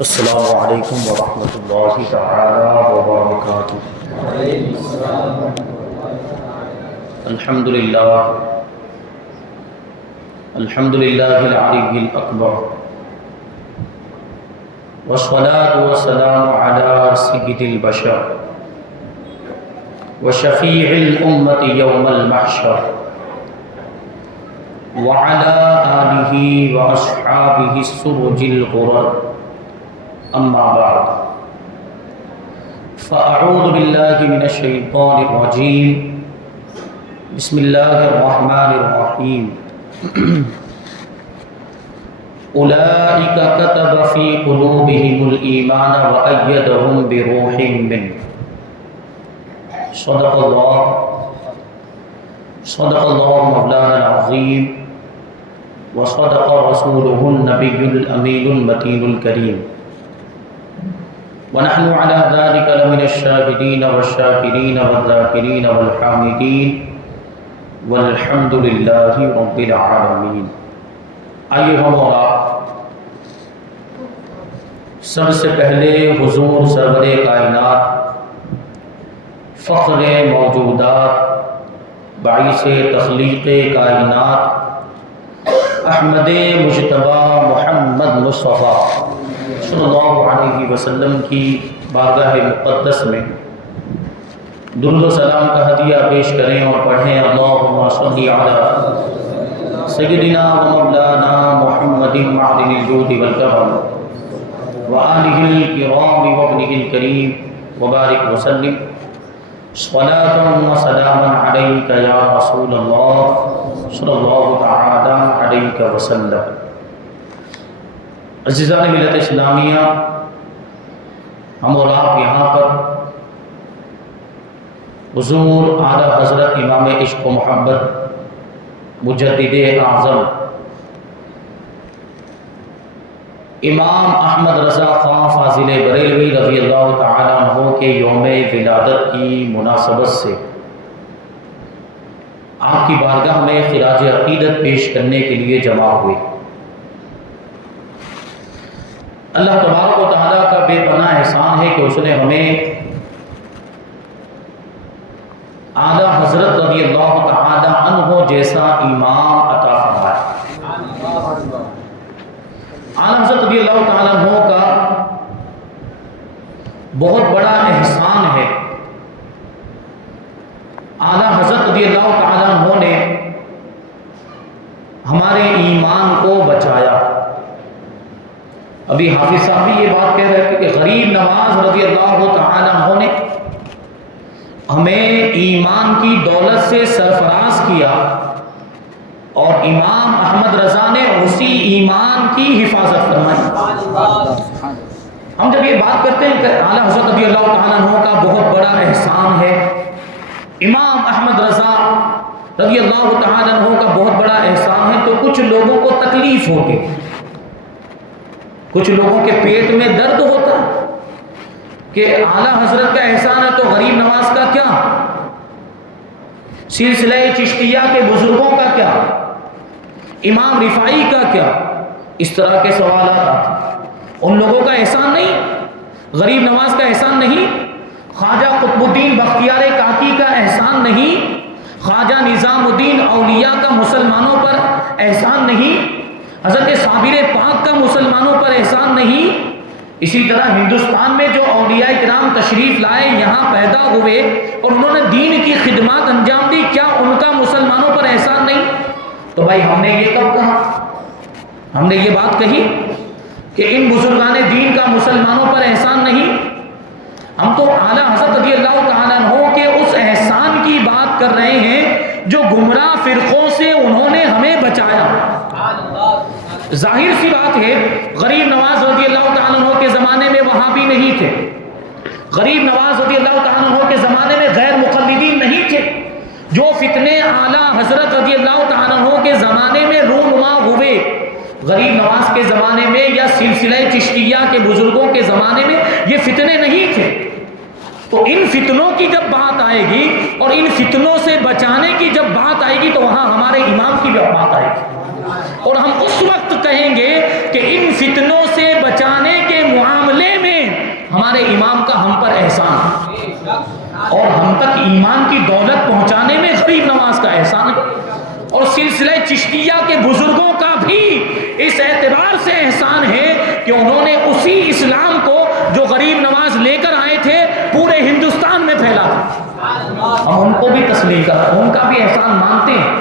السلام علیکم ورحمۃ اللہ تعالی وبرکاتہ۔ الحمد للہ العلی الاکبر، والصلاة والسلام علی سید البشر وشفیع الامة یوم المحشر وعلى آلہ واصحابہ السرج الغرر، اما بعد فاعوذ باللہ من الشیطان الرجیم، بسم اللہ الرحمن الرحیم۔ اولئک کتب فی قلوبہم الایمان وأیدہم بروح منہ، صدق اللہ مولانا العظیم، وصدق رسولہ النبی الامین المتین الکریم، ونحن على ذلك لمن الشاهدين والشاكرين والذاكرين والحامدين والحمد لله رب العالمين۔ ایھا مولا، سب سے پہلے حضور سرور کائنات، فخر موجودات، باعث تخلیق کائنات، احمد مجتبی محمد مصطفیٰ صلی اللہ علیہ وسلم کی بارگاہ مقدس میں درود و سلام کا ہدیہ پیش کریں اور پڑھیں، اللہم صلی علی سیدنا و مولانا محمد معدن الجود والکرم وآلہ الکرام وابنہ الکریم وبارک وسلم صلاۃ و سلاما علیک یا رسول اللہ صلی اللہ تعالی علیہ وسلم۔ عزیزان ملت اسلامیہ، ہم اور آپ یہاں پر حضور اعلیٰ حضرت امام عشق و محبت مجدد اعظم امام احمد رضا خان فاضل بریلوی رضی اللہ تعالیٰ عنہ کے یوم ولادت کی مناسبت سے آپ کی بارگاہ میں خراج عقیدت پیش کرنے کے لیے جمع ہوئے۔ اللہ تبارک و تعالیٰ کا بے پناہ احسان ہے کہ اس نے ہمیں اعلیٰ حضرت رضی اللہ تعالیٰ عنہ جیسا امام عطا فرمایا۔ اعلیٰ حضرت رضی اللہ تعالیٰ عنہ کا بہت بڑا احسان ہے۔ اعلیٰ حضرت رضی اللہ تعالیٰ عنہ نے ہمارے ایمان کو بچایا۔ ابھی حافظ صاحب بھی یہ بات کہہ رہے تھے کہ غریب نواز رضی اللہ تعالیٰ عنہ نے ہمیں ایمان کی دولت سے سرفراز کیا، اور امام احمد رضا نے اسی ایمان کی حفاظت فرمائی۔ ہم جب یہ بات کرتے ہیں کہ اعلیٰ حضرت رضی اللہ تعالیٰ عنہ کا بہت بڑا احسان ہے، امام احمد رضا رضی اللہ تعالیٰ عنہ کا بہت بڑا احسان ہے، تو کچھ لوگوں کو تکلیف ہوگی، کچھ لوگوں کے پیٹ میں درد ہوتا کہ اعلیٰ حضرت کا احسان ہے تو غریب نواز کا کیا، سلسلہ چشتیہ کے بزرگوں کا کیا، امام رفاعی کا کیا، اس طرح کے سوالات آتے۔ ان لوگوں کا احسان نہیں، غریب نواز کا احسان نہیں، خواجہ قطب الدین بختیار کاکی کا احسان نہیں، خواجہ نظام الدین اولیاء کا مسلمانوں پر احسان نہیں، حضرت صابر پاک کا مسلمانوں پر احسان نہیں۔ اسی طرح ہندوستان میں جو اولیاء کرام تشریف لائے، یہاں پیدا ہوئے اور انہوں نے دین کی خدمات انجام دی، کیا ان کا مسلمانوں پر احسان نہیں؟ تو بھائی ہم نے یہ کب کہا؟ ہم نے یہ بات کہی کہ ان بزرگان دین کا مسلمانوں پر احسان نہیں؟ ہم تو اعلیٰ حضرت رضی اللہ تعالیٰ عنہ کے اس احسان کی بات کر رہے ہیں جو گمراہ فرقوں سے انہوں نے ہمیں بچایا۔ ظاہر سی بات ہے، غریب نواز رضی اللہ تعالیٰ عنہ کے زمانے میں وہابی نہیں تھے، غریب نواز رضی اللہ تعالیٰ عنہ کے زمانے میں غیر مقلدین نہیں تھے۔ جو فتنے اعلیٰ حضرت رضی اللہ تعالیٰ عنہ کے زمانے میں رونما ہوئے، غریب نواز کے زمانے میں یا سلسلہ چشتیہ کے بزرگوں کے زمانے میں یہ فتنے نہیں تھے۔ تو ان فتنوں کی جب بات آئے گی اور ان فتنوں سے بچانے کی جب بات آئے گی تو وہاں ہمارے امام کی بھی بات آئے گی، اور ہم اس وقت کہیں گے کہ ان فتنوں سے بچانے کے ہمارے امام کا ہم پر احسان ہے، اور ہم تک ایمان کی دولت پہنچانے میں غریب نواز کا احسان ہے، اور سلسلہ چشتیہ کے بزرگوں کا بھی اس اعتبار سے احسان ہے کہ انہوں نے اسی اسلام کو جو غریب نواز لے کر آئے تھے پورے ہندوستان میں پھیلا تھا۔ ہم ان کو بھی تسلیم کرتے، ان کا بھی احسان مانتے ہیں،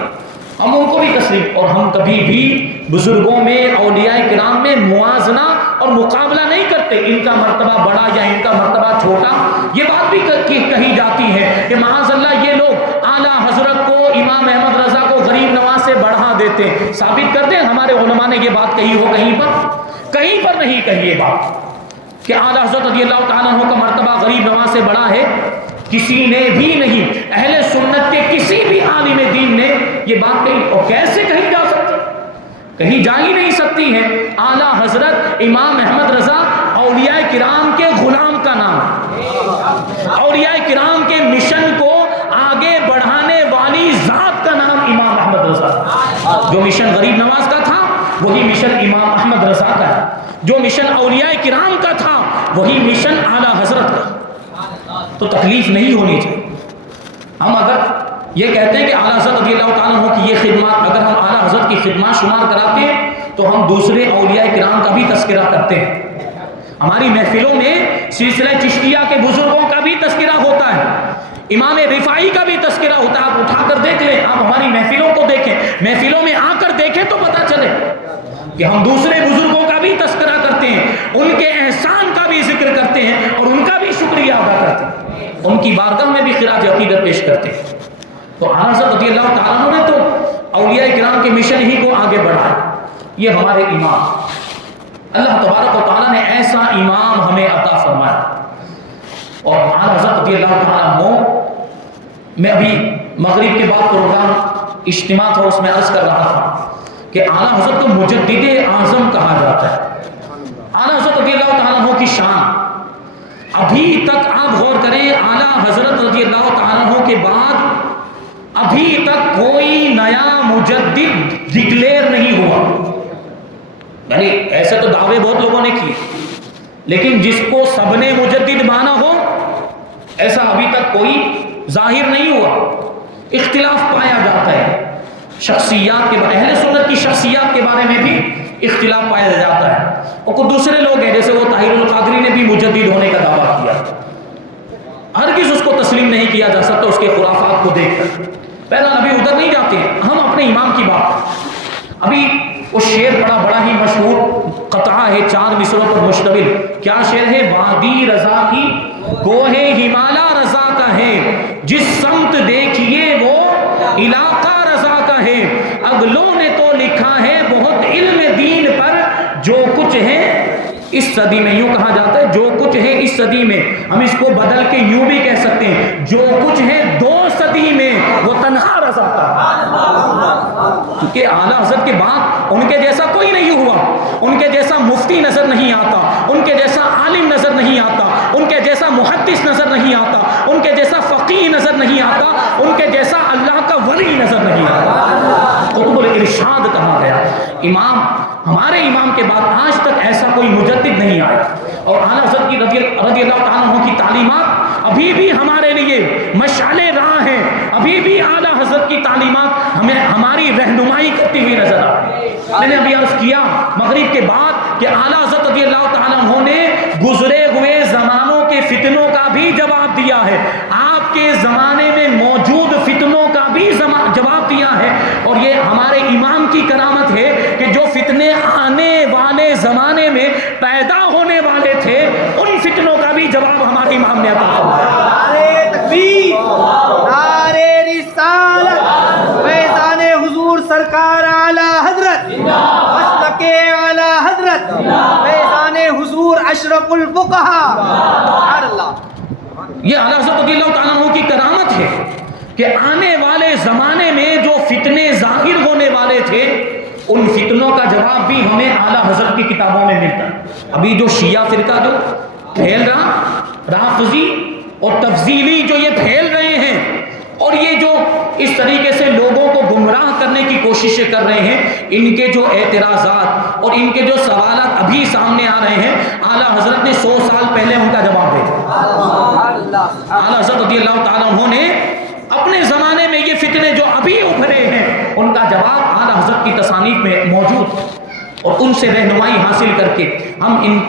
ہم ان کو بھی تسلیم، اور ہم کبھی بھی بزرگوں میں، اولیاء کرام میں موازنہ اور مقابلہ نہیں کرتے، ان کا مرتبہ بڑا یا ان کا مرتبہ چھوٹا۔ یہ بات بھی کہی جاتی ہے کہ معاذ اللہ یہ لوگ اعلیٰ حضرت کو، امام احمد رضا کو غریب نواز سے بڑھا دیتے ہیں۔ ثابت کر دیں ہمارے علماء نے یہ بات کہی ہو کہیں پر نہیں کہی یہ بات کہ اعلیٰ حضرت رضی اللہ تعالیٰ عنہ کا مرتبہ غریب نواز سے بڑا ہے، کسی نے بھی نہیں، اہل سنت کے کسی بھی عالم دین نے یہ بات کہی، اور کیسے کہی جا سکتی، کہیں جا ہی نہیں سکتی ہے۔ اعلیٰ حضرت امام احمد رضا اولیاء کرام کے غلام کا نام ہے، اولیاء کرام کے مشن کو آگے بڑھانے والی ذات کا نام امام احمد رضا، جو مشن غریب نواز کا تھا وہی مشن امام احمد رضا کا ہے، جو مشن اولیاء کرام کا تھا وہی مشن اعلیٰ حضرت کا۔ تو تکلیف نہیں ہونی چاہیے۔ ہم اگر یہ کہتے ہیں کہ اعلیٰ حضرت رضی اللہ تعالیٰ عنہ کی یہ خدمات، اگر ہم اعلیٰ حضرت کی خدمات شمار کراتے ہیں تو ہم دوسرے اولیاء کرام کا بھی تذکرہ کرتے ہیں۔ ہماری محفلوں میں سلسلہ چشتیہ کے بزرگوں کا بھی تذکرہ ہوتا ہے، امام رفاعی کا بھی تذکرہ ہوتا ہے۔ آپ اٹھا کر دیکھ لیں، آپ ہماری محفلوں کو دیکھیں، محفلوں میں آ کر دیکھیں تو پتہ چلے کہ ہم دوسرے بزرگوں کا بھی تذکرہ کرتے ہیں، ان کے احسان کا بھی ذکر کرتے ہیں، اور ان کا بھی شکریہ ادا کرتے ہیں، ان کی بارگاہ میں بھی خراج عقیدت پیش کرتے ہیں۔ تو اعلیٰ حضرت رضی اللہ تعالیٰ عنہ نے تو اولیاء کرام کے مشن ہی کو آگے بڑھایا۔ یہ ہمارے امام، اللہ تبارک و تعالیٰ نے ایسا امام ہمیں عطا فرمایا۔ اور اعلیٰ حضرت رضی اللہ تعالیٰ عنہ، میں ابھی مغرب کے بعد پروگرام اجتماع تھا، اس میں عرض کر رہا تھا کہ اعلیٰ حضرت کو مجدد اعظم کہا جاتا ہے۔ اعلیٰ حضرت رضی اللہ تعالیٰ عنہ کی شان ابھی تک آپ غور کریں، اعلیٰ حضرت رضی اللہ تعالیٰ عنہ کے بعد ابھی تک کوئی نیا مجدد ڈکلیئر نہیں ہوا۔ یعنی ایسے تو دعوے بہت لوگوں نے کیے، لیکن جس کو سب نے مجدد مانا ہو ایسا ابھی تک کوئی ظاہر نہیں ہوا۔ اختلاف پایا جاتا ہے شخصیات کے بارے، اہل سنت کی شخصیات کے بارے میں بھی اختلاف پایا جاتا ہے، اور کچھ دوسرے لوگ ہیں جیسے وہ طاہر القادری نے بھی مجدد ہونے کا دعویٰ کیا، ہرگز اس کو تسلیم نہیں کیا جا سکتا اس کے خرافات کو دیکھ کر۔ پہلا نبی ادھر نہیں جاتے ہیں، ہم اپنے امام کی بات۔ ابھی وہ شعر بڑا ہی مشہور قطعہ ہے، 4 مصروں پر مشتمل۔ کیا شعر ہے؟ وادی رضا کی کوہ ہمالا رضا کا ہے، جس سمت دیکھیے وہ علاقہ رضا کا ہے، اگلوں نے تو لکھا ہے بہت علم دین پر، جو کچھ ہے اس صدی میں، یوں کہا جاتا ہے جو کچھ ہے اس صدی میں، ہم اس کو بدل کے یوں بھی کہہ سکتے ہیں جو کچھ ہے 2 صدی میں وہ تنہا رضا کا۔ کیونکہ اعلیٰ حضرت کے بعد ان کے جیسا کوئی نہیں ہوا، ان کے جیسا مفتی نظر نہیں آتا، ان کے جیسا عالم نظر نہیں آتا، ان کے جیسا محدث نظر نہیں آتا، ان کے جیسا فقیہ نظر نہیں آتا، ان کے جیسا اللہ کا ولی نظر نہیں آتا۔ قطب الارشاد کہا گیا۔ امام، ہمارے امام کے بعد آج تک ایسا کوئی مجدد نہیں آیا، اور اعلیٰ حضرت کی رضی اللہ تعالیٰ عنہ کی تعلیمات ابھی بھی ہمارے لیے مشعل راہ ہیں، ابھی بھی اعلیٰ حضرت کی تعلیمات ہمیں ہماری رہنمائی کرتی ہوئی نظر آتی ہے۔ میں نے ابھی عرض کیا مغرب کے بعد کہ اعلیٰ حضرت رضی اللہ تعالیٰ عنہ نے گزرے ہوئے زمانوں کے فتنوں کا بھی جواب دیا ہے، آپ کے زمانے میں موجود فتنوں کا بھی جواب دیا ہے، اور یہ ہمارے امام کی کرامت ہے کہ جو فتنے آنے والے زمانے میں پیدا ہونے والے تھے ان فتنوں کا بھی جواب ہمارے امام نے عطا فرمایا۔ نعرہ تکبیر، نعرہ رسالت، فیضان حضور سرکار اعلی حضرت، مسلک اعلی حضرت، فیضان حضور اشرف الفقہا، سبحان اللہ۔ یہ اعلیٰ حضرت رضی اللہ تعالیٰ عنہ کی کرامت ہے کہ آنے والے زمانے میں جو فتنے ظاہر ہونے والے تھے ان فتنوں کا جواب بھی ہمیں اعلیٰ حضرت کی کتابوں میں ملتا ہے۔ ابھی جو شیعہ فرقہ جو پھیل رہا، رافضی اور تفضیلی جو یہ پھیل رہے ہیں، اور یہ جو اس طریقے سے لوگوں کو گمراہ کرنے کی کوششیں کر رہے ہیں، ان کے جو اعتراضات اور ان کے جو سوالات ابھی سامنے آ رہے ہیں، اعلیٰ حضرت نے 100 سال پہلے ان کا جواب دے دیا۔ اعلیٰ حضرت رضی اللہ تعالیٰ عنہ نے اپنے زمانے میں یہ فتنے جو ابھی ابھرے ہیں، ان کا جواب اعلیٰ حضرت کی تصانیف میں موجود ہے، اور ان سے رہنمائی حاصل کر کے ہم ان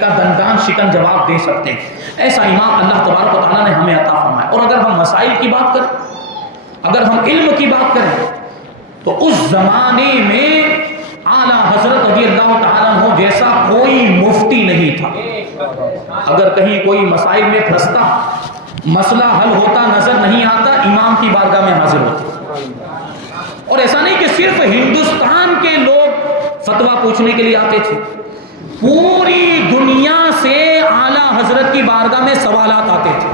کا دندان شکن جواب دے سکتے ہیں۔ ایسا ایمان اللہ تبارک و تعالیٰ نے ہمیں عطا فرمایا۔ اور اگر ہم مسائل کی بات کریں، اگر ہم علم کی بات کریں، تو اس زمانے میں اعلیٰ حضرت رضی اللہ تعالیٰ عنہ جیسا کوئی مفتی نہیں تھا۔ اگر کہیں کوئی مسائل میں پھنستا، مسئلہ حل ہوتا نظر نہیں آتا، امام کی بارگاہ میں حاضر ہوتے۔ اور ایسا نہیں کہ صرف ہندوستان کے لوگ فتویٰ پوچھنے کے لیے آتے تھے، پوری دنیا سے اعلیٰ حضرت کی بارگاہ میں سوالات آتے تھے۔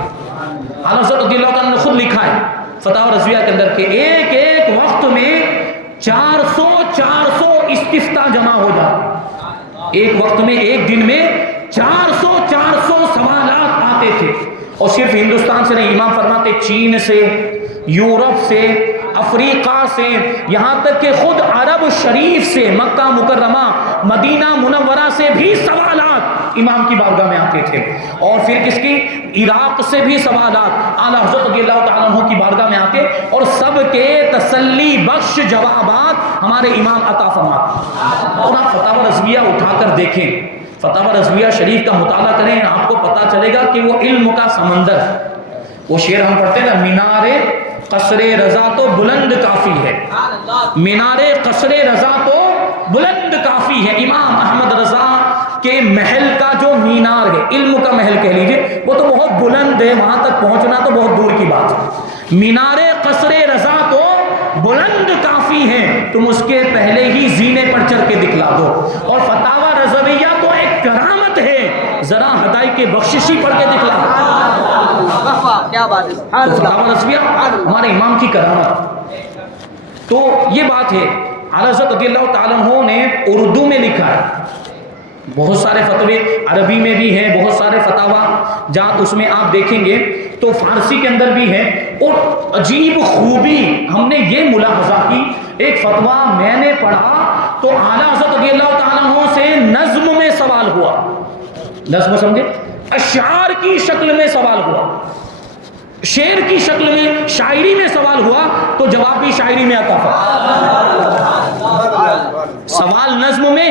اعلیٰ حضرت رضی اللہ تعالیٰ نے خود لکھا ہے فتاوی رضویہ کے اندر کہ ایک ایک وقت میں 400 استفتاء جمع ہو جاتے، ایک وقت میں ایک دن میں 400 سوالات آتے تھے۔ اور صرف ہندوستان سے نہیں، امام فرماتے چین سے، یورپ سے، افریقہ سے، یہاں تک کہ خود عرب شریف سے، مکہ مکرمہ، مدینہ منورہ سے بھی سوالات امام کی بارگاہ میں آتے تھے۔ اور پھر کس کی؟ عراق سے بھی سوالات اعلیٰ حضرت رضی اللہ تعالیٰ عنہ کی بارگاہ میں آتے، اور سب کے تسلی بخش جوابات ہمارے امام عطا فرماتے۔ اور آپ فتاوی رضویہ اٹھا کر دیکھیں، فتاوی رضویہ شریف کا مطالعہ کریں، آپ کو پتا چلے گا کہ وہ علم کا سمندر ہے۔ وہ شعر ہم پڑھتے ہیں نا، مینار قصر رضا تو بلند کافی ہے، مینار قصر رضا تو بلند کافی ہے۔ امام احمد رضا کے محل کا جو مینار ہے، علم کا محل کہہ لیجئے، وہ تو بہت بلند ہے، وہاں تک پہنچنا تو بہت دور کی بات ہے۔ مینار قصر رضا تو بلند کافی ہے، تم اس کے پہلے ہی زینے پر چڑھ کے دکھلا دو۔ اور فتاوی رضویہ تو ایک کرامت ہے، ذرا ہدائی کے بخششی پڑھ کے دکھلا دو۔ کیا بات ہے، تو فتاوی رضویہ ہمارے امام کی کرامت۔ تو یہ بات ہے، اعلیٰ حضرت رضی اللہ تعالیٰ عنہ نے اردو میں لکھا ہے، بہت سارے فتوے عربی میں بھی ہیں، بہت سارے فتاوا جہاں اس میں آپ دیکھیں گے تو فارسی کے اندر بھی ہے۔ اور عجیب خوبی ہم نے یہ ملاحظہ کی، ایک فتوا میں نے پڑھا تو اعلیٰ حضرت رضی اللہ تعالیٰ عنہ سے نظم میں سوال ہوا، نظم سمجھے، اشعار کی شکل میں سوال ہوا، شعر کی شکل میں، شاعری میں سوال ہوا تو جواب بھی شاعری میں عطا فرمایا، سوال نظم میں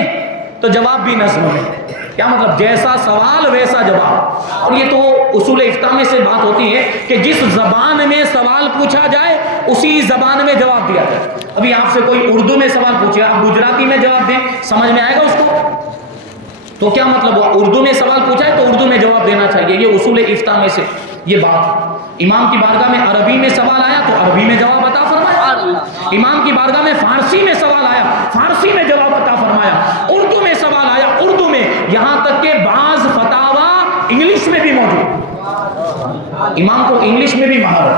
تو جواب بھی نظم میں۔ کیا مطلب؟ جیسا سوال ویسا جواب۔ اور یہ تو اصول افتاء میں سے بات ہوتی ہے کہ جس زبان میں سوال پوچھا جائے اسی زبان میں جواب دیا جائے۔ ابھی آپ سے کوئی اردو میں سوال پوچھے، آپ گجراتی میں جواب دیں، سمجھ میں آئے گا اس کو؟ تو کیا مطلب ہوا؟ اردو میں سوال پوچھا ہے تو اردو میں جواب دینا چاہیے، یہ اصول افتاء میں سے یہ بات۔ امام کی بارگاہ میں عربی میں سوال آیا تو عربی میں جواب عطا فرمایا، امام کی بارگاہ میں فارسی میں سوال آیا، فارسی میں جواب عطا فرمایا، اردو میں سوال آیا، اردو میں، یہاں تک کہ بعض فتاوا انگلش میں بھی موجود، امام کو انگلش میں بھی مہارت،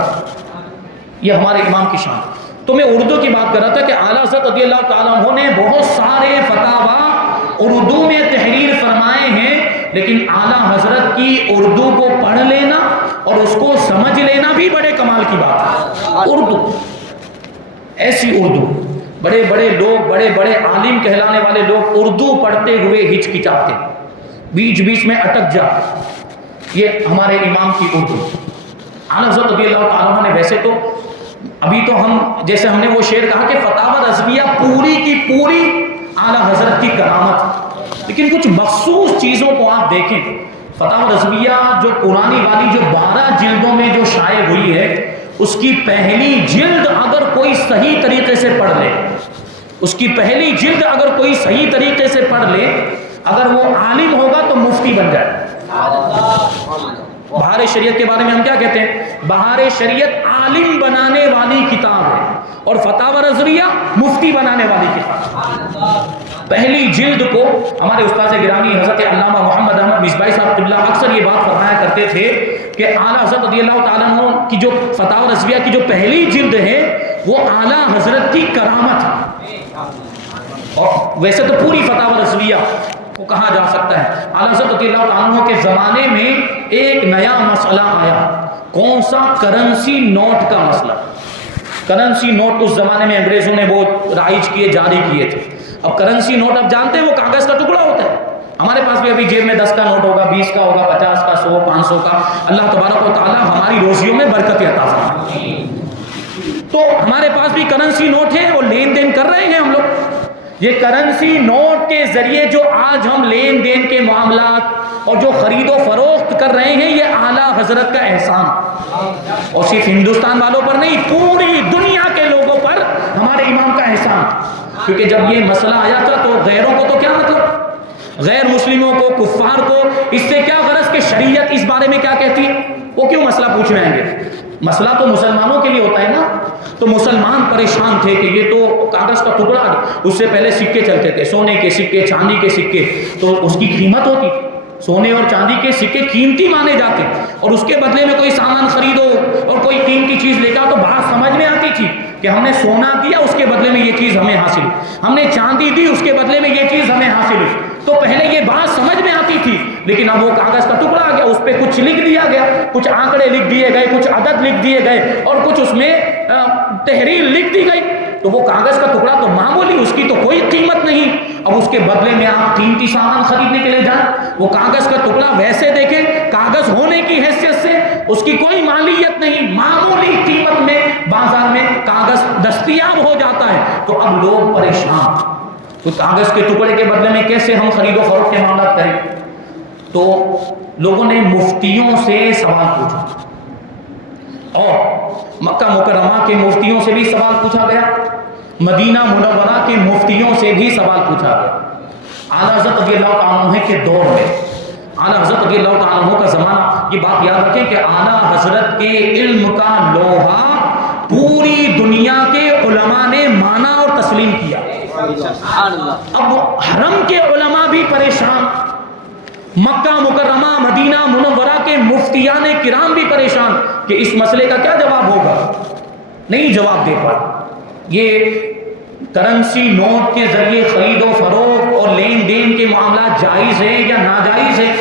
یہ ہمارے امام کی شان۔ تو میں اردو کی بات کر رہا تھا کہ اعلیٰ حضرت رضی اللہ تعالیٰ عنہ نے بہت سارے فتاوا اردو میں تحریر فرمائے ہیں، لیکن اعلیٰ حضرت کی اردو کو پڑھ لینا اور اس کو سمجھ لینا بھی بڑے کمال کی بات ہے۔ اردو، ایسی اردو، بڑے بڑے لوگ، بڑے بڑے عالم کہلانے والے لوگ اردو پڑھتے ہوئے ہچکچاتے، بیچ بیچ میں اٹک جاتے، یہ ہمارے امام کی اردو۔ اعلیٰ حضرت رضی اللہ تعالیٰ نے ویسے تو ابھی تو ہم جیسے ہم نے وہ شعر کہا کہ فتاوی رضویہ پوری کی پوری اعلیٰ حضرت کی کرامت، لیکن کچھ مخصوص چیزوں کو آپ دیکھیں۔ فتاوی رضویہ جو پرانی والی جو 12 جلدوں میں جو شائع ہوئی ہے، اس کی پہلی جلد اگر کوئی صحیح طریقے سے پڑھ لے، اس کی پہلی جلد اگر کوئی صحیح طریقے سے پڑھ لے، اگر وہ عالم ہوگا تو مفتی بن جائے۔ بہار شریعت کے بارے میں ہم کیا کہتے ہیں؟ بہار شریعت عالم بنانے والی کتاب ہے، اور فتاوی رضویہ مفتی بنانے والی کتاب۔ پہلی جلد کو ہمارے استاد گرامی حضرت علامہ محمد احمد مصباحی صاحب قبلہ اکثر یہ بات فرمایا کرتے تھے کہ اعلیٰ حضرت رضی اللہ تعالیٰ عنہ کی جو فتاوی رضویہ کی جو پہلی جلد ہے وہ اعلیٰ حضرت کی کرامت ہے۔ اور ویسے تو پوری فتاوی رضویہ کو کہا جا سکتا ہے۔ اعلیٰ حضرت رضی اللہ تعالیٰ عنہ کے زمانے میں ایک نیا مسئلہ آیا، کون سا؟ کرنسی نوٹ کا مسئلہ۔ کرنسی نوٹ اس زمانے میں انگریزوں نے وہ رائج کیے، جاری کیے تھے. اب کرنسی نوٹ اب جانتے ہیں وہ کاغذ کا ٹکڑا ہوتا ہے. ہمارے پاس بھی ابھی جیب میں 10 کا نوٹ ہوگا، 20 کا ہوگا، 50 کا، 100، 500 کا. اللہ تبارک و تعالی ہماری روزیوں میں برکت عطا فرمائے. تو ہمارے پاس بھی کرنسی نوٹ ہے اور لین دین کر رہے ہیں ہم لوگ. یہ کرنسی نوٹ کے ذریعے جو آج ہم لین دین کے معاملات اور جو خرید و فروخت کر رہے ہیں، یہ اعلیٰ حضرت کا احسان، اور صرف ہندوستان والوں پر نہیں، پوری دنیا کے لوگوں پر ہمارے امام کا احسان. کیونکہ جب یہ مسئلہ آیا تھا تو غیروں کو تو کیا مطلب، غیر مسلموں کو، کفار کو اس سے کیا غرض کہ شریعت اس بارے میں کیا کہتی ہے، وہ کیوں مسئلہ پوچھنے آئیں گے. مسئلہ تو مسلمانوں کے لیے ہوتا ہے نا. تو مسلمان پریشان تھے کہ یہ تو کاغذ کا ٹکڑا، اس سے پہلے سکے چلتے تھے، سونے کے سکے، چاندی کے سکے، تو اس کی قیمت ہوتی تھی. سونے اور چاندی کے سکے قیمتی مانے جاتے، اور اس کے بدلے میں کوئی سامان خریدو اور کوئی قیمتی چیز لے کے آؤ تو بات سمجھ میں آتی تھی کہ ہم نے سونا دیا، اس کے بدلے میں یہ چیز ہمیں حاصل ہوئی، ہم نے چاندی دی، اس کے بدلے میں یہ چیز ہمیں حاصل ہوئی. تو پہلے یہ بات سمجھ میں آتی تھی، لیکن اب وہ کاغذ کا ٹکڑا آ گیا، اس پہ کچھ لکھ دیا گیا، کچھ آنکڑے لکھ دیے گئے، کچھ عدد لکھ دیے گئے، اور کچھ اس میں تحریر لکھ دی گئی. تو وہ کاغذ کا ٹکڑا تو معمولی، اس کی تو کوئی قیمت نہیں. اب اس کے بدلے میں آپ قیمتی سامان خریدنے کے لیے جائیں، وہ کاغذ کا ٹکڑا ویسے دیکھیں، کاغذ ہونے کی حیثیت سے اس کی کوئی مالیت نہیں، معمولی قیمت میں بازار میں کاغذ دستیاب ہو جاتا ہے. تو اب لوگ پریشان، تو کاغذ کے ٹکڑے کے بدلے میں کیسے ہم خرید و فروخت کے معاملات کریں. تو لوگوں نے مفتیوں سے سوال پوچھا، اور مکہ مکرمہ کے مفتیوں سے بھی سوال پوچھا گیا، مدینہ منورہ کے مفتیوں سے بھی سوال پوچھا گیا. اعلیٰ حضرت رضی اللہ تعالیٰ عنہ کے دور میں، اعلیٰ حضرت رضی اللہ تعالیٰ عنہ کا زمانہ، یہ بات یاد رکھیں کہ اعلیٰ حضرت کے علم کا لوہا پوری دنیا کے علماء نے مانا اور تسلیم کیا. اب حرم کے علماء بھی پریشان، مکہ مکرمہ مدینہ منورہ کے مفتیان کرام بھی پریشان کہ اس مسئلے کا کیا جواب ہوگا. نہیں جواب دے پائے. یہ کرنسی نوٹ کے ذریعے خرید و فروخت اور لین دین کے معاملات جائز ہے یا ناجائز ہے،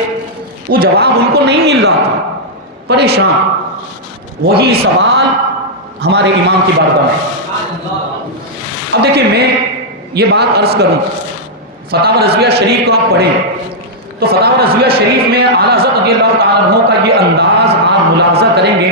وہ جواب ان کو نہیں مل رہا تھا، پریشان. وہی سوال ہمارے امام کی بارگاہ میں. اب دیکھیں، میں یہ بات عرض کروں، فتاوی رضویہ شریف کو آپ پڑھیں تو فتاوی رضویہ شریف میں اعلیٰ حضرت رضی اللہ تعالیٰ عنہ کا یہ انداز آپ ملاحظہ کریں گے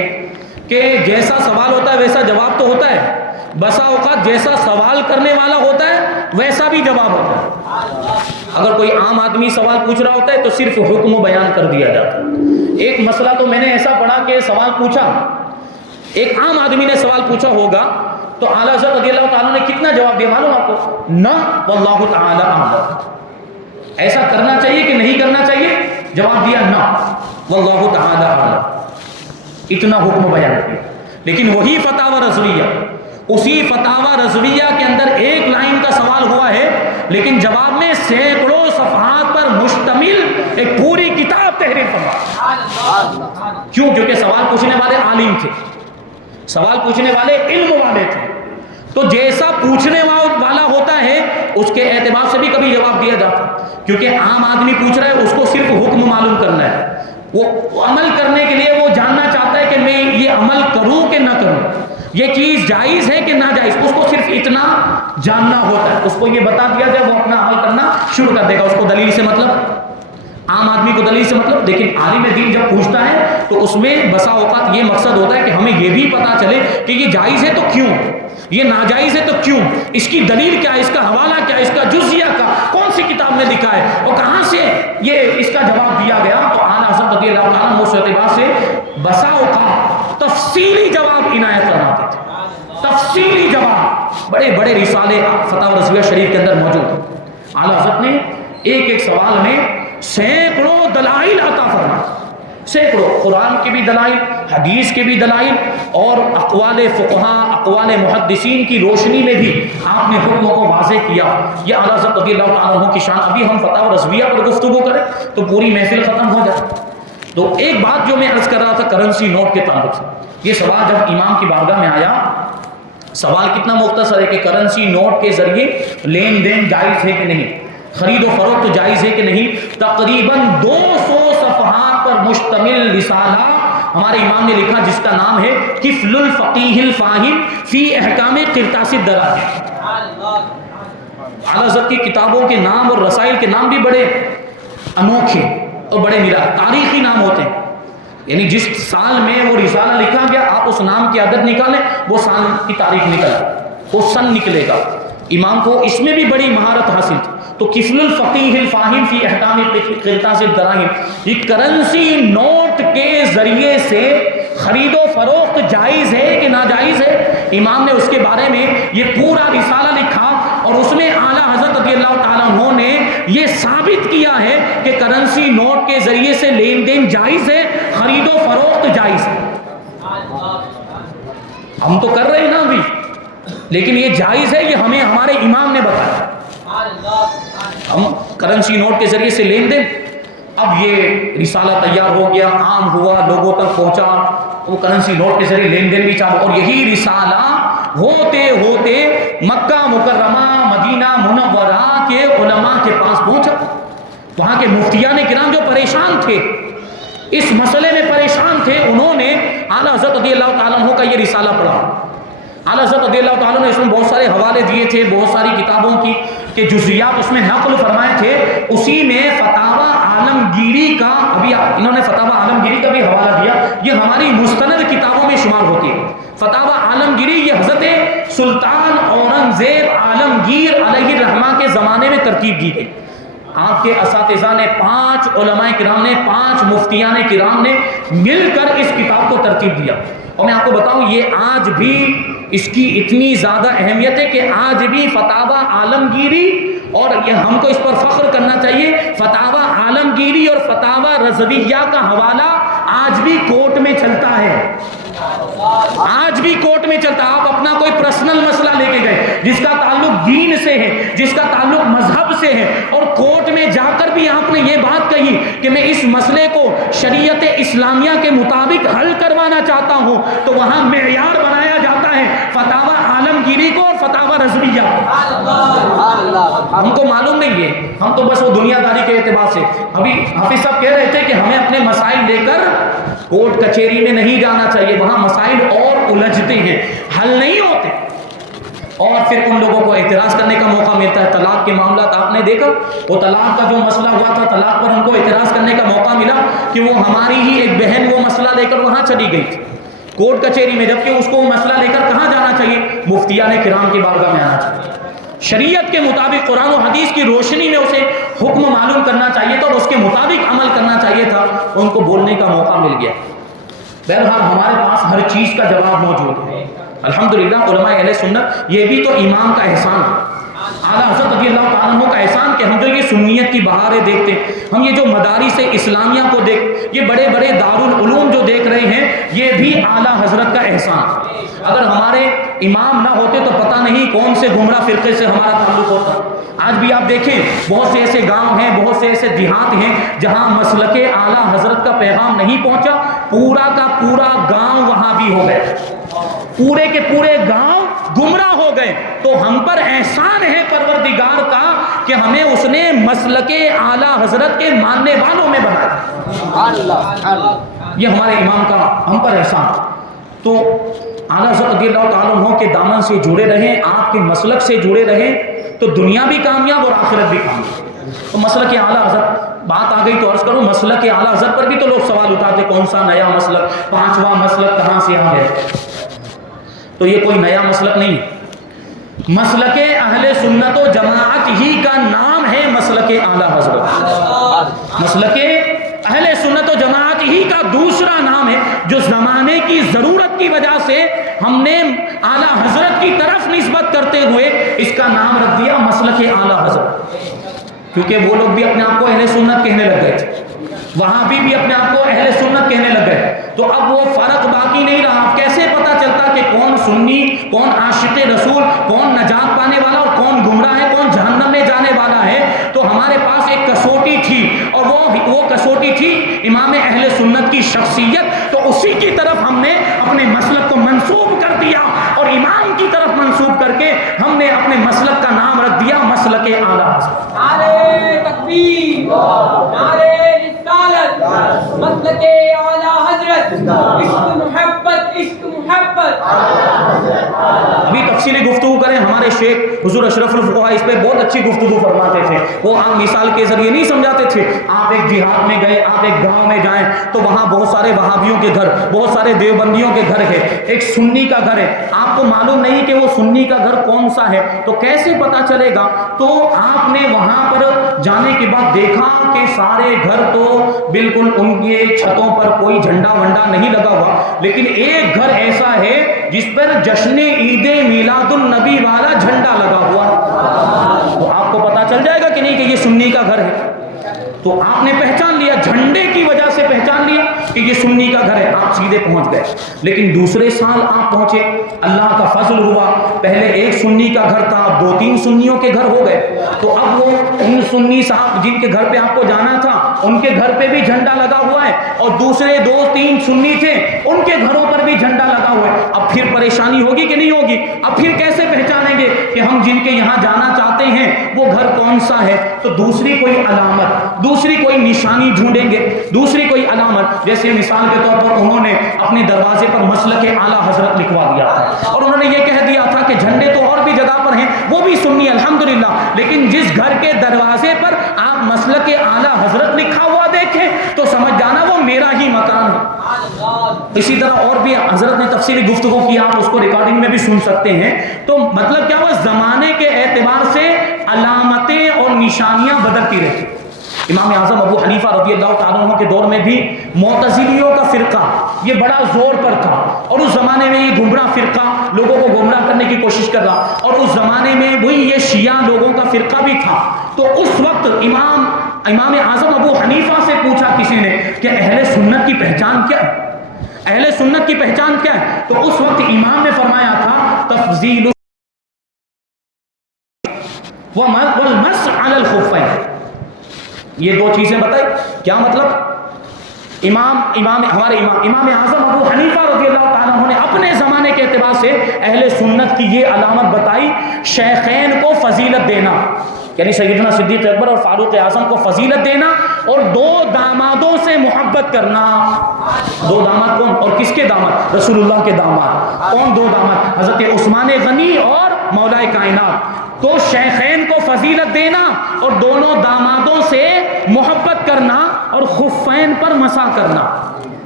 کہ جیسا سوال ہوتا ہے ویسا جواب تو ہوتا ہے. بسا اوقات جیسا سوال کرنے والا ہوتا ہے ویسا بھی جواب ہوتا ہے. اگر کوئی عام آدمی سوال پوچھ رہا ہوتا ہے تو صرف حکم بیان کر دیا جاتا ہے. ایک مسئلہ تو میں نے ایسا پڑھا کہ سوال پوچھا، ایک عام آدمی نے سوال پوچھا ہوگا تو اعلیٰ حضرت رضی اللہ تعالیٰ نے کتنا جواب دیا معلوم آپ کو؟ نہ واللہ تعالی اعلم. ایسا کرنا چاہیے کہ نہیں کرنا چاہیے؟ جواب دیا نہ واللہ تعالی اعلم، اتنا حکم بیان کیا. لیکن وہی فتاوی رضویہ، اسی فتاوی رضویہ کے اندر ایک لائن کا سوال ہوا ہے، لیکن جواب میں سینکڑوں صفحات پر مشتمل ایک پوری کتاب تحریر فرمائی. کیوں؟ کیونکہ سوال پوچھنے والے عالم تھے، سوال پوچھنے والے علم والے تھے. تو جیسا پوچھنے والا ہوتا ہے اس کے اعتبار سے بھی کبھی جواب دیا جاتا ہے. کیونکہ عام آدمی پوچھ رہا ہے، اس کو صرف حکم معلوم کرنا ہے، وہ عمل کرنے کے لیے وہ جاننا چاہتا ہے کہ میں یہ عمل کروں کہ نہ کروں، یہ چیز جائز ہے کہ ناجائز، اس کو صرف اتنا جاننا ہوتا ہے. اس کو یہ بتا دیا جائے وہ اپنا عمل کرنا شروع کر دے گا. اس کو دلیل سے مطلب، عام آدمی کو دلیل سے مطلب. لیکن عالم دین جب پوچھتا ہے تو اس میں بسا اوقات یہ مقصد ہوتا ہے کہ ہمیں یہ بھی پتا چلے کہ یہ جائز ہے تو کیوں، یہ ناجائز ہے تو کیوں، اس کی دلیل کیا ہے، اس کا حوالہ کیا ہے، اس کا جزیہ کا کون سی کتاب میں لکھا ہے اور کہاں سے یہ اس کا جواب دیا گیا. تو اعلیٰ حضرت رضی اللہ تعالیٰ عنہ اس اعتبار سے بسا اوقات تفصیلی جواب عنایت فرماتے تھے. تفصیلی جواب بڑے بڑے رسالے فتاوی رضویہ شریف کے اندر موجود ہیں. اعلیٰ حضرت نے ایک ایک سوال میں سینکڑوں دلائل عطا فرمائے، سینکڑوں، قرآن کے بھی دلائل، حدیث کے بھی دلائل، اور اقوال فقہاء، اقوال محدثین کی روشنی میں بھی آپ نے حکموں کو واضح کیا. یہ اعلیٰ حضرت رضی اللہ تعالیٰ عنہ کی شان. ابھی ہم فتاوی رضویہ پر گفتگو کریں تو پوری محفل ختم ہو جائے. تو ایک بات جو میں عرض کر رہا تھا کرنسی نوٹ کے تعلق سے، یہ سوال جب امام کی بارگاہ میں آیا، سوال کتنا مختصر ہے کہ کرنسی نوٹ کے ذریعے لین دین جائز ہے کہ نہیں، خرید و فروخت جائز ہے کہ نہیں. تقریباً 200 صفحات پر مشتمل رسالہ ہمارے امام نے لکھا جس کا نام ہے کفل الفقیہ الفاہم فی احکام قرطاس الدراہم۔ اعلیٰ حضرت کی کتابوں کے نام اور رسائل کے نام بھی بڑے انوکھے اور بڑے تاریخی نام ہوتے ہیں، یعنی جس سال میں وہ رسالہ لکھا گیا آپ اس نام کی عدد نکالیں وہ سال کی تاریخ نکل وہ سن نکلے گا۔ امام کو اس میں بھی بڑی مہارت حاصل تھی۔ تو کفل الفقیہ الفاہم فی احکام قرطاس الدراہم، یہ کرنسی نوٹ کے ذریعے سے خرید و فروخت جائز ہے کہ ناجائز ہے، امام نے اس کے بارے میں یہ پورا رسالہ لکھا اور اس میں اعلیٰ حضرت رضی اللہ تعالیٰ عنہ نے یہ ثابت کیا ہے کہ کرنسی نوٹ کے ذریعے سے لین دین جائز ہے، خرید و فروخت جائز ہے۔ ہم تو کر رہے ہیں نا ابھی، لیکن یہ جائز ہے، یہ ہمیں ہمارے امام نے بتایا۔ ہم کرنسی نوٹ کے ذریعے سے لین دین، اب یہ رسالہ تیار ہو گیا، عام ہوا، لوگوں تک پہنچا، وہ کرنسی نوٹ کے ذریعے لین دین بھی چالو، اور یہی رسالہ ہوتے ہوتے مکہ مکرمہ مدینہ منورہ کے علماء کے پاس پہنچا۔ وہاں کے مفتیان کرام جو پریشان تھے، اس مسئلے میں پریشان تھے، انہوں نے اعلیٰ حضرت رضی اللہ تعالیٰ عنہ کا یہ رسالہ پڑھا۔ اعلیٰ حضرت رضی اللہ تعالیٰ نے اس میں بہت سارے حوالے دیے تھے، بہت ساری کتابوں کی کہ جزیات اس میں نقل فرمائے تھے، اسی میں فتاوی عالمگیری کا، ابھی انہوں نے فتاوی عالمگیری کا بھی حوالہ دیا، یہ ہماری مستند کتابوں میں شمار ہوتی ہے۔ فتاوی عالمگیری یہ حضرت سلطان اورنگزیب عالمگیر علیہ الرحمہ کے زمانے میں ترتیب دی گئی۔ آپ کے اساتذہ نے 5 علماء کرام نے 5 مفتیان کرام نے مل کر اس کتاب کو ترتیب دیا، اور میں آپ کو بتاؤں یہ آج بھی اس کی اتنی زیادہ اہمیت ہے کہ آج بھی فتاوی عالمگیری، اور یہ ہم کو اس پر فخر کرنا چاہیے، فتاوی عالمگیری اور فتاوی رضویہ کا حوالہ آج بھی کورٹ میں چلتا ہے، آج بھی کورٹ میں چلتا۔ آپ اپنا کوئی پرسنل مسئلہ لے کے گئے جس کا تعلق دین سے ہے، جس کا تعلق مذہب سے ہے، اور کورٹ میں جا کر بھی آپ نے یہ بات کہی کہ میں اس مسئلے کو شریعت اسلامیہ کے مطابق حل کروانا چاہتا ہوں، تو وہاں معیار بنایا جاتا ہے فتاوی عالمگیری کو اور فتاوی رضویہ۔ ہم کو معلوم نہیں ہے، ہم تو بس وہ دنیا داری کے اعتبار سے، ابھی حافظ صاحب کہہ رہے تھے کہ ہمیں اپنے مسائل لے کر کورٹ کچہری میں نہیں جانا چاہیے، وہاں مسائل اور الجھتے ہیں، حل نہیں ہوتے، اور پھر ان لوگوں کو اعتراض کرنے کا موقع ملتا ہے۔ طلاق کے معاملات آپ نے دیکھا، وہ طلاق کا جو مسئلہ ہوا تھا، طلاق پر ان کو اعتراض کرنے کا موقع ملا کہ وہ ہماری ہی ایک بہن وہ مسئلہ لے کر وہاں چلی گئی تھی کورٹ کچہری میں، جبکہ اس کو وہ مسئلہ لے کر کہاں جانا چاہیے؟ مفتیان کرام کی بارگاہ میں آنا چاہیے، شریعت کے مطابق قرآن و حدیث کی روشنی میں اسے حکم معلوم کرنا چاہیے تھا اور اس کے مطابق عمل کرنا چاہیے تھا، ان کو بولنے کا موقع مل گیا۔ بہرحال ہمارے پاس ہر چیز کا جواب موجود ہے الحمدللہ۔ علماء اہل سنت، یہ بھی تو امام کا احسان ہے، اعلیٰ حضرت رضی اللہ تعالیٰ عنہ کا احسان کہ ہم جو یہ سنیت کی بہاریں دیکھتے ہیں، ہم یہ جو مدارس اسلامیہ کو دیکھ، یہ بڑے بڑے دارالعلوم جو دیکھ رہے ہیں، یہ بھی اعلیٰ حضرت کا احسان۔ اگر ہمارے امام نہ ہوتے تو پتہ نہیں کون سے گمراہ فرقے سے ہمارا تعلق ہوتا۔ آج بھی آپ دیکھیں بہت سے ایسے گاؤں ہیں، بہت سے ایسے دیہات ہیں جہاں مسلک اعلیٰ حضرت کا پیغام نہیں پہنچا، پورا کا پورا گاؤں وہاں بھی ہو گئے، پورے کے پورے گاؤں گمراہ ہو گئے۔ تو ہم پر احسان ہے پروردگار کا کہ ہمیں اس نے مسلک اعلیٰ حضرت کے ماننے والوں میں بنایا، یہ ہمارے امام کا ہم پر احسان۔ تو اعلیٰ حضرت رضی اللہ تعالیٰ عنہ کے دامن سے جڑے رہیں، آپ کے مسلک سے جڑے رہیں، تو دنیا بھی کامیاب اور آخرت بھی کامیاب۔ تو مسلک اعلیٰ حضرت بات آ گئی تو عرض کروں، مسلک اعلیٰ حضرت پر بھی تو لوگ سوال اٹھاتے کون سا نیا مسلک، 5واں مسلک کہاں سے آ گئے؟ تو یہ کوئی نیا مسلک نہیں، مسلک اہل سنت و جماعت ہی کا نام ہے مسلک اعلیٰ حضرت۔ مسلک اہل سنت و جماعت ہی کا دوسرا نام ہے، جو زمانے کی ضرورت کی وجہ سے ہم نے اعلیٰ حضرت کی طرف نسبت کرتے ہوئے اس کا نام رکھ دیا مسلک اعلیٰ حضرت، کیونکہ وہ لوگ بھی اپنے آپ کو اہل سنت کہنے لگ گئے تھے، وہاں بھی اپنے آپ کو اہل سنت کہنے لگ گئے، تو اب وہ فرق باقی نہیں رہا۔ اب کیسے پتا چلتا کہ کون سنی، کون عاشق رسول، کون نجات پانے والا اور کون گمراہ ہے، کون جہنم میں جانے والا ہے؟ تو ہمارے پاس ایک کسوٹی تھی، اور وہ کسوٹی تھی امام اہل سنت کی شخصیت، تو اسی کی طرف ہم نے اپنے مسلک کو منسوب کر دیا، اور امام کی طرف منسوب کر کے ہم نے اپنے مسلک کا نام رکھ دیا مسلک اعلیٰ حضرت۔ نعرے تکبیر، نعرے رسالت، مسلک اعلیٰ حضرت۔ تفصیلی گفتگو کریں, ہمارے شیخ حضور اشرف الفقہاء اس پہ بہت اچھی گفتگو فرماتے تھے. وہ آپ مثال کے ذریعے نہیں سمجھاتے تھے. آپ ایک دیہات میں گئے, آپ ایک گاؤں میں جائیں تو وہاں بہت سارے وہابیوں کے گھر, بہت سارے دیوبندیوں کے گھر ہے, ایک سنی کا گھر ہے. آپ کو معلوم نہیں کہ وہ سنی کا گھر کون سا ہے, تو کیسے پتا چلے گا؟ تو آپ نے وہاں پر جانے کے بعد دیکھا کہ سارے گھر تو بالکل ان کے چھتوں پر کوئی جھنڈا ونڈا نہیں لگا ہوا, لیکن ایک گھر ایسا ہے جس پر جشن عید میلاد النبی والا جھنڈا لگا ہوا. تو آپ کو پتا چل جائے گا کہ نہیں کہ یہ سنی کا گھر ہے. تو آپ نے پہچان لیا, جھنڈے کی وجہ سے پہچان لیا کہ یہ سنی کا گھر ہے, آپ سیدھے پہنچ گئے. لیکن دوسرے سال آپ پہنچے, اللہ کا فضل ہوا, پہلے ایک سنی کا گھر تھا, اب 2-3 سنیوں کے گھر ہو گئے. تو اب وہ ان سنی صاحب جن کے گھر پہ آپ کو جانا تھا ان کے گھر پہ بھی جھنڈا لگا ہوا ہے, اور دوسرے 2-3 سنی تھے ان کے گھروں پر بھی جھنڈا لگا ہوا ہے. اب پھر پریشانی ہوگی کہ نہیں ہوگی؟ اب پھر کیسے پہچانیں گے کہ ہم جن کے یہاں جانا چاہتے ہیں وہ گھر کون سا ہے؟ تو دوسری کوئی علامت, دوسری کوئی نشانی ڈھونڈیں گے, دوسری کوئی علامت. جیسے مثال کے طور پر انہوں نے اپنے دروازے پر مسلک اعلیٰ حضرت لکھوا دیا تھا, اور انہوں نے یہ کہہ دیا تھا کہ جھنڈے تو اور بھی جگہ پر ہیں, وہ بھی سنی الحمدللہ, لیکن جس گھر کے دروازے پر آپ مسلک اعلیٰ حضرت لکھا ہوا دیکھیں تو سمجھ جانا وہ میرا ہی مکان ہے. اسی طرح اور بھی حضرت نے تفصیلی گفتگو کی, آپ اس کو ریکارڈنگ میں بھی سن سکتے ہیں. تو مطلب کیا ہوا, زمانے کے اعتبار سے علامتیں اور نشانیاں بدلتی رہتی. امام اعظم ابو حنیفہ رضی اللہ تعالیٰ عنہ کے دور میں بھی معتزلیوں کا فرقہ یہ بڑا زور پر تھا, اور اس زمانے میں یہ گمراہ فرقہ لوگوں کو گمراہ کرنے کی کوشش کر رہا, اور اس زمانے میں وہی یہ شیعہ لوگوں کا فرقہ بھی تھا. تو اس وقت امام اعظم ابو حنیفہ سے پوچھا کسی نے کہ اہل سنت کی پہچان کیا ہے, اہل سنت کی پہچان کیا ہے؟ تو اس وقت امام نے فرمایا تھا تفضیل والمسح علی الخفین. یہ 2 چیزیں بتائی. کیا مطلب؟ ہمارے امام اعظم ابو حنیفہ رضی اللہ تعالیٰ عنہ نے اپنے زمانے کے اعتبار سے اہل سنت کی یہ علامت بتائی, شیخین کو فضیلت دینا, یعنی سیدنا صدیق اکبر اور فاروق اعظم کو فضیلت دینا, اور 2 دامادوں سے محبت کرنا. 2 داماد کون, اور کس کے داماد؟ رسول اللہ کے داماد. کون 2 داماد؟ حضرت عثمان غنی اور مولا کائنات. تو شیخین کو فضیلت دینا اور دونوں دامادوں سے محبت کرنا اور خفین پر مسح کرنا,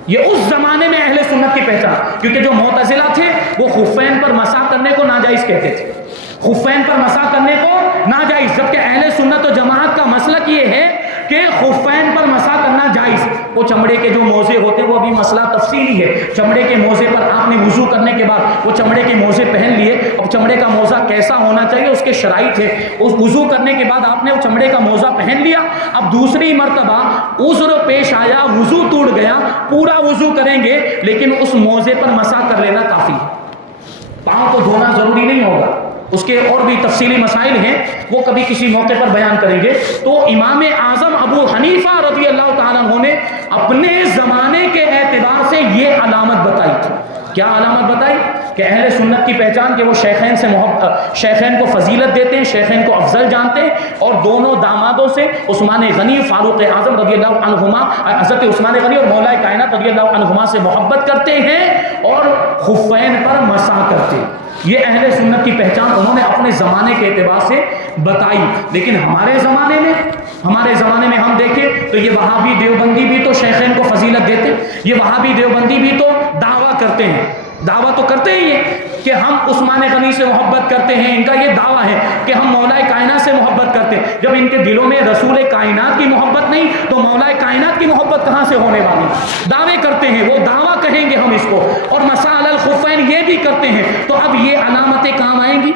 یہ اس زمانے میں اہل سنت کی پہچان. کیونکہ جو معتزلہ تھے وہ خفین پر مسح کرنے کو ناجائز کہتے تھے, خفین پر مسح کرنے کو ناجائز, جبکہ اہل سنت و جماعت کا مسلک یہ ہے کہ خفین پر مسح کرنا جائز. وہ چمڑے کے جو موزے ہوتے ہیں وہ ابھی مسئلہ تفصیلی ہے. چمڑے کے موزے پر آپ نے وضو کرنے کے بعد وہ چمڑے کے موزے پہن لیے. اب چمڑے کا موزہ کیسا ہونا چاہیے اس کے شرائط ہے. اس وضو کرنے کے بعد آپ نے وہ چمڑے کا موزہ پہن لیا, اب دوسری مرتبہ عذر پیش آیا, وضو ٹوٹ گیا, پورا وضو کریں گے لیکن اس موزے پر مسح کر لینا کافی ہے. پاؤں کو دھونا ضروری نہیں ہوگا, اس کے اور بھی تفصیلی مسائل ہیں, وہ کبھی کسی موقع پر بیان کریں گے. تو امام اعظم ابو حنیفہ رضی اللہ تعالیٰ عنہ نے اپنے زمانے کے اعتبار سے یہ علامت بتائی تھی. کیا علامت بتائی؟ کہ اہل سنت کی پہچان کہ وہ شیخین سے شیخین کو فضیلت دیتے ہیں, شیخین کو افضل جانتے ہیں, اور دونوں دامادوں سے عثمان غنی, فاروق اعظم رضی اللہ عنہما, حضرت عثمان غنی اور مولا کائنات رضی اللہ عنہما سے محبت کرتے ہیں اور خفین پر مسح کرتے ہیں. یہ اہل سنت کی پہچان انہوں نے اپنے زمانے کے اعتبار سے بتائی. لیکن ہمارے زمانے میں ہم دیکھیں تو یہ وہابی دیوبندی بھی تو شیخین کو فضیلت دیتے, یہ وہابی دیوبندی بھی تو دعویٰ کرتے ہیں, دعویٰ تو کرتے ہی ہیں کہ ہم عثمان غنی سے محبت کرتے ہیں. ان کا یہ دعویٰ ہے کہ ہم مولا کائنات سے محبت کرتے ہیں. جب ان کے دلوں میں رسول کائنات کی محبت نہیں تو مولا کائنات کی محبت کہاں سے ہونے والی؟ دعوے کرتے ہیں, وہ دعویٰ کہیں گے ہم اس کو. اور مسح علی الخفین یہ بھی کرتے ہیں. تو اب یہ علامتیں کام آئیں گی.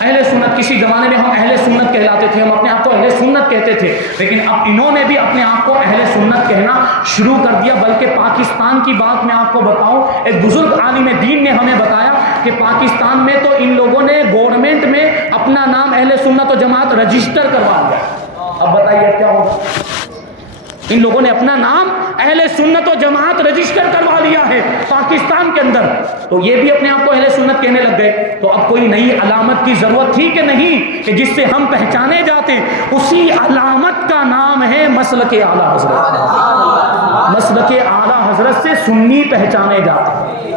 اہل سنت, کسی زمانے میں ہم اہل سنت کہلاتے تھے, ہم اپنے آپ کو اہل سنت کہتے تھے, لیکن اب انہوں نے بھی اپنے آپ کو اہل سنت کہنا شروع کر دیا. بلکہ پاکستان کی بات میں آپ کو بتاؤں, ایک بزرگ عالم دین نے ہمیں بتایا کہ پاکستان میں تو ان لوگوں نے گورنمنٹ میں اپنا نام اہل سنت و جماعت رجسٹر کروا دیا. اب بتائیے کیا ہوگا؟ ان لوگوں نے اپنا نام اہل سنت و جماعت رجسٹر کروا لیا ہے پاکستان کے اندر. تو یہ بھی اپنے آپ کو اہل سنت کہنے لگ گئے. تو اب کوئی نئی علامت کی ضرورت تھی کہ نہیں کہ جس سے ہم پہچانے جاتے ہیں؟ اسی علامت کا نام ہے مسلک اعلیٰ حضرت. مسلک اعلیٰ حضرت سے سنی پہچانے جاتے ہیں.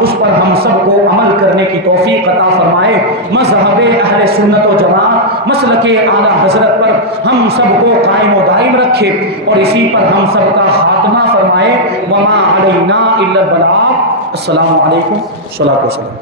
اس پر ہم سب کو عمل کرنے کی توفیق عطا فرمائے، مذہب اہل سنت و جماعت مسلک اعلیٰ حضرت پر ہم سب کو قائم و دائم رکھے اور اسی پر ہم سب کا خاتمہ فرمائے۔ وما علینا الا البلاغ۔ السلام علیکم، صلاۃ و سلام۔